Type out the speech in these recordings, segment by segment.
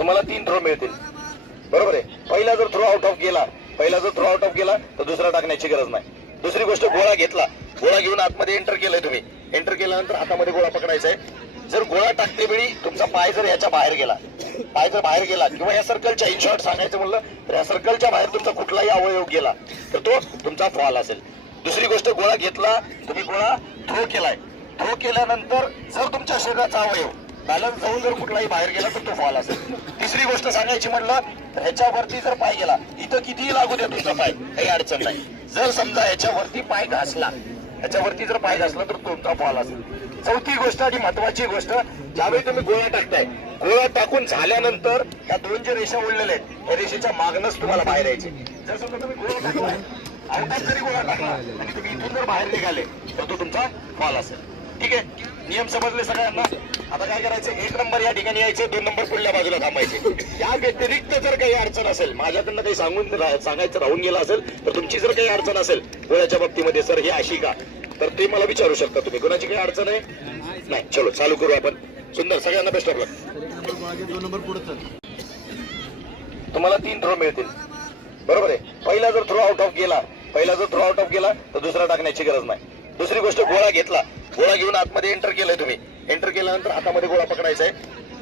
तुम्हाला 3 थ्रो मिळतील, बरोबर आहे. पहिला जर थ्रो आउट ऑफ गेला तर दुसरा टाकण्याची गरज नाही. दुसरी गोष्ट, गोळा घेतला, गोळा घेऊन आतमध्ये एंटर केलंय तुम्ही, एंटर केल्यानंतर हातामध्ये गोळा पकडायचा आहे. जर गोळा टाकते वेळी तुमचा पाय जर याच्या बाहेर गेला, किंवा या सर्कलच्या, इन शॉर्ट सांगायचं म्हणलं तर या सर्कलच्या बाहेर तुमचा कुठलाही अवयव गेला तर तो तुमचा फॉल असेल. दुसरी गोष्ट, गोळा घेतला तुम्ही, गोळा थ्रो केलाय, थ्रो केल्यानंतर जर तुमच्या शरीराचा अवयव बॅलन्स जाऊन जर कुठलाही बाहेर गेला तर तो फॉल असेल. तिसरी गोष्ट सांगायची म्हणलं तर ह्याच्यावरती जर पाय गेला, इथं कितीही लागू द्या तुमचा पाय, काही अडचण नाही. जर समजा याच्यावरती पाय घासला, तर तुमचा फॉल असेल. चौथी गोष्ट आणि महत्वाची गोष्ट, ज्यावेळी तुम्ही गोळा टाकताय, गोळा टाकून झाल्यानंतर या 2 जे रेषा उरलेल्या आहेत त्या रेषेच्या मागणच तुम्हाला बाहेर यायचे. जर समजा तुम्ही गोळा टाकलाय, आउटात जरी गोळा टाकला आणि तुम्ही इथून जर बाहेर निघाले तर तो तुमचा फॉल असेल. ठीक आहे, नियम समजले सगळ्यांना. आता काय करायचं, 1 नंबर या ठिकाणी यायचे, 2 नंबर पुढल्या बाजूला थांबायचे. या व्यतिरिक्त जर काही अडचण असेल, माझ्याकडनं काही सांगायचं राहून गेलं असेल तर तुमची जर काही अडचण असेल गोळ्याच्या बाबतीमध्ये, सर ही अशी का, तर ते मला विचारू शकता तुम्ही. कोणाची काही अडचण आहे नाही? चलो चालू करू आपण. सुंदर, सगळ्यांना बेस्ट ऑफ लक. 2 नंबर पुढे तुम्हाला 3 थ्रो मिळतील, बरोबर आहे. पहिला जर थ्रो आउट ऑफ गेला तर दुसरा टाकण्याची गरज नाही. दुसरी गोष्ट, गोळा घेतला, गोळा घेऊन आतमध्ये एंटर केलंय तुम्ही, एंटर केल्यानंतर हातामध्ये गोळा पकडायचा आहे.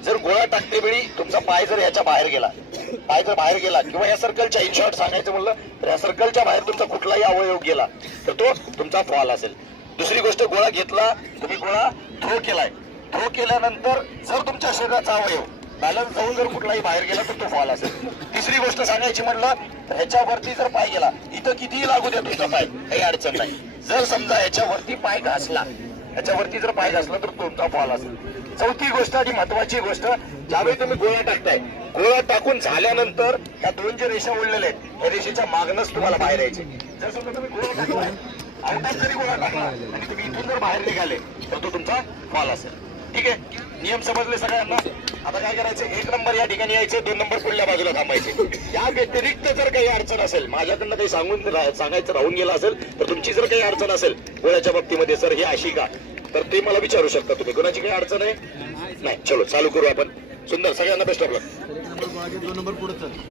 जर गोळा टाकते वेळी तुमचा पाय जर याच्या बाहेर गेला, किंवा या सर्कलच्या, इन शॉर्ट सांगायचं म्हणलं तर या सर्कलच्या बाहेर तुमचा कुठलाही अवयव गेला तर तो तुमचा फॉल असेल. दुसरी गोष्ट, गोळा घेतला तुम्ही, गोळा थ्रो केलाय, थ्रो केल्यानंतर जर तुमच्या शरीराचा अवयव बॅलन्स जाऊन जर कुठलाही बाहेर गेला तर तो फॉल असेल. तिसरी गोष्ट सांगायची म्हणलं तर ह्याच्यावरती जर पाय गेला, इथं कितीही लागू द्या तुमचा पाय, काही अडचण नाही. जर समजा याच्यावरती पाय घासला, तर तुमचा फॉल असेल. चौथी गोष्ट आणि महत्वाची गोष्ट, ज्यावेळी तुम्ही गोळा टाकताय, गोळा टाकून झाल्यानंतर या 2 जे रेषा उरलेल्या आहेत त्या रेषेच्या मागणच तुम्हाला बाहेर यायचे. जर समजा तुम्ही गोळा टाकलाय, आउटात जरी गोळा टाकला आणि तुम्ही इथून जर बाहेर निघाले तर तो तुमचा फॉल असेल. ठीक आहे, नियम समजले सगळ्यांना. आता काय करायचं, 1 नंबर या ठिकाणी यायचे, 2 नंबर पुढल्या बाजूला थांबायचे. या व्यतिरिक्त जर काही अडचण असेल, माझ्याकडनं काही सांगायचं राहून गेलं असेल तर तुमची जर काही अडचण असेल गोळ्याच्या बाबतीमध्ये, सर ही अशी का, तर ते मला विचारू शकता तुम्ही. कोणाची काही अडचण आहे नाही? चलो चालू करू आपण. सुंदर, सगळ्यांना बेस्ट ऑफ लक. 2 नंबर पुढे